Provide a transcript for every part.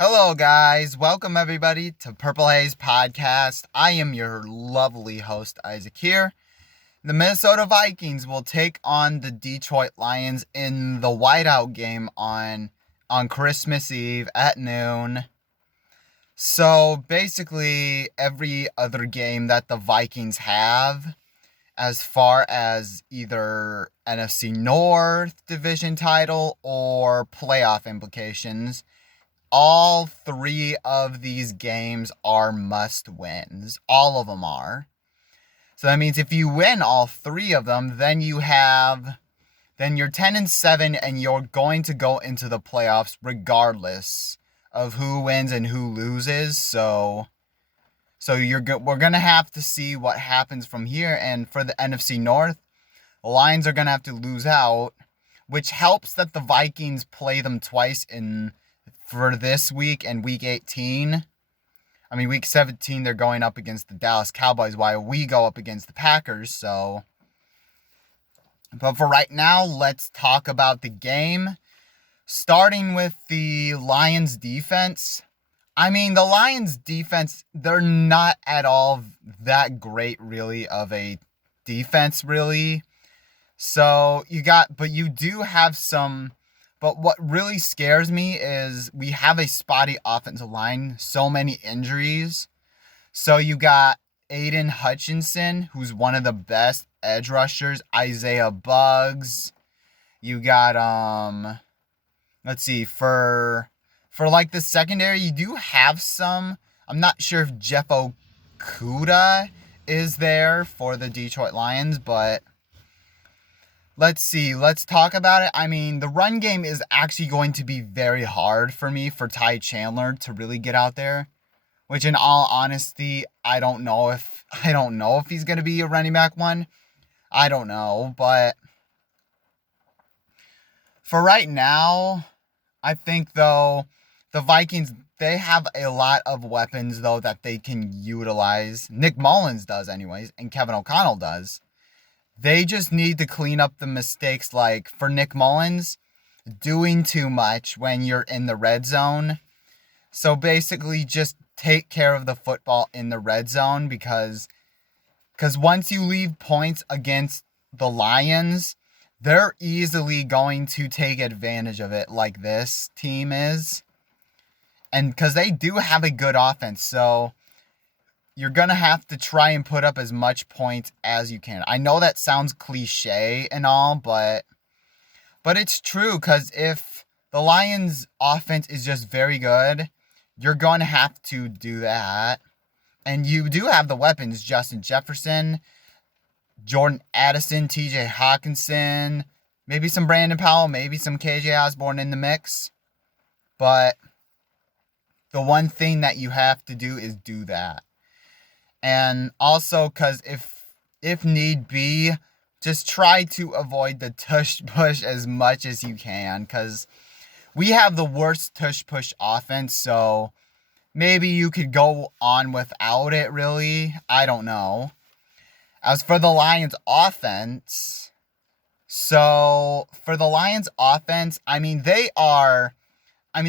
Hello, guys. Welcome, everybody, to Purple Haze Podcast. I am your lovely host, Isaac here. The Minnesota Vikings will take on the Detroit Lions in the whiteout game on Christmas Eve at noon. So, basically, every other game that the Vikings have, as far as either NFC North division title or playoff implications, all three of these games are must wins. All of them are. So that means if you win all three of them, then you're 10-7 and you're going to go into the playoffs regardless of who wins and who loses. So we're going to have to see what happens from here, and for the NFC North, the Lions are going to have to lose out, which helps that the Vikings play them twice for this week and week 18. Week 17, they're going up against the Dallas Cowboys while we go up against the Packers. But for right now, let's talk about the game. Starting with the Lions defense. The Lions defense, they're not at all that great, really, of a defense, really. But you do have some. But what really scares me is we have a spotty offensive line, so many injuries. So you got Aiden Hutchinson, who's one of the best edge rushers, Isaiah Buggs. You got let's see, for like the secondary, you do have some. I'm not sure if Jeff Okuda is there for the Detroit Lions, but let's see. Let's talk about it. The run game is actually going to be very hard for me, for Ty Chandler to really get out there, which in all honesty, I don't know if he's going to be a running back one. I don't know, but for right now, I think though the Vikings, they have a lot of weapons though that they can utilize. Nick Mullins does anyways, and Kevin O'Connell does. They just need to clean up the mistakes, like for Nick Mullins, doing too much when you're in the red zone. So basically just take care of the football in the red zone, because once you leave points against the Lions, they're easily going to take advantage of it, like this team is. And because they do have a good offense, so you're going to have to try and put up as much points as you can. I know that sounds cliche and all, but it's true, because if the Lions' offense is just very good, you're going to have to do that. And you do have the weapons: Justin Jefferson, Jordan Addison, TJ Hawkinson, maybe some Brandon Powell, maybe some KJ Osborne in the mix. But the one thing that you have to do is do that. And also, because if need be, just try to avoid the tush push as much as you can, because we have the worst tush push offense, so maybe you could go on without it, really. I don't know. As for the Lions offense,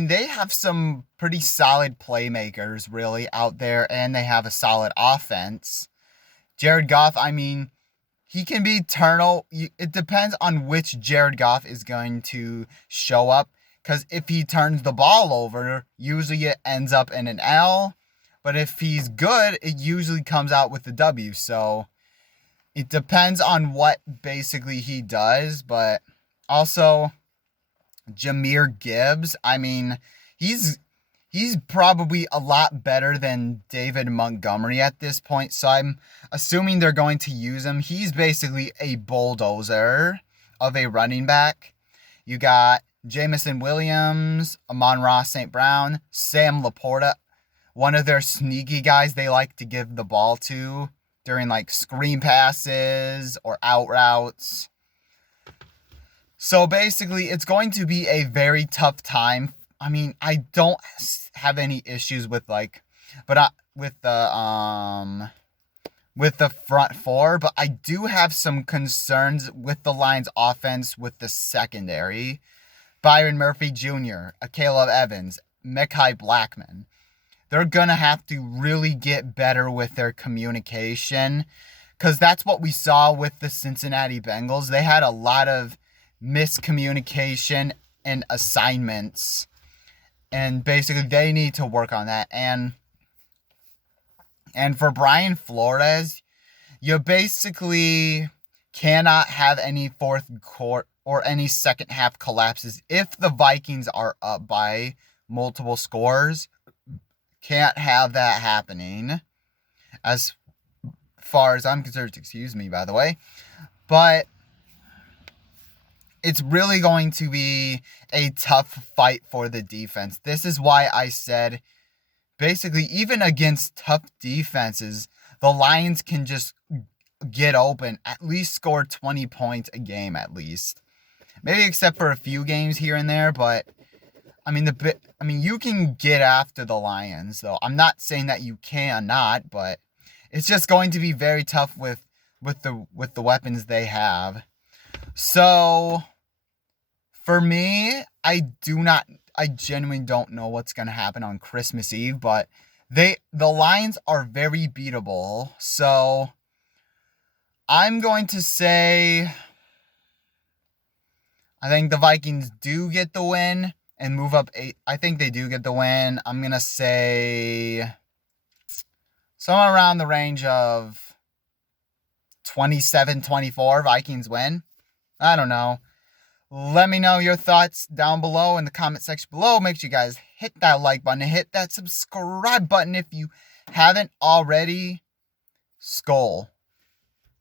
they have some pretty solid playmakers really out there, and they have a solid offense. Jared Goff, he can be eternal. It depends on which Jared Goff is going to show up, because if he turns the ball over, usually it ends up in an L. But if he's good, it usually comes out with the W. So it depends on what basically he does. But also, Jahmyr Gibbs, he's probably a lot better than David Montgomery at this point, so I'm assuming they're going to use him. He's basically a bulldozer of a running back. You got Jamison Williams, Amon-Ra St. Brown, Sam Laporta, one of their sneaky guys they like to give the ball to during like screen passes or out routes. So basically, it's going to be a very tough time. I don't have any issues with with the front four, but I do have some concerns with the Lions offense with the secondary. Byron Murphy Jr., Caleb Evans, Mekhi Blackman. They're going to have to really get better with their communication, because that's what we saw with the Cincinnati Bengals. They had a lot of miscommunication and assignments, and basically they need to work on that. And for Brian Flores, you basically cannot have any fourth quarter or any second half collapses if the Vikings are up by multiple scores. Can't have that happening, as far as I'm concerned. Excuse me, by the way. But it's really going to be a tough fight for the defense. This is why I said, basically, even against tough defenses, the Lions can just get open, at least score 20 points a game at least. Maybe except for a few games here and there, but I mean you can get after the Lions, though. I'm not saying that you cannot, but it's just going to be very tough with the weapons they have. So for me, I genuinely don't know what's going to happen on Christmas Eve, but the Lions are very beatable. So I'm going to say I think the Vikings do get the win and move up 8. I think they do get the win. I'm going to say somewhere around the range of 27-24 Vikings win. I don't know. Let me know your thoughts down below in the comment section below. Make sure you guys hit that like button and hit that subscribe button if you haven't already. Skol.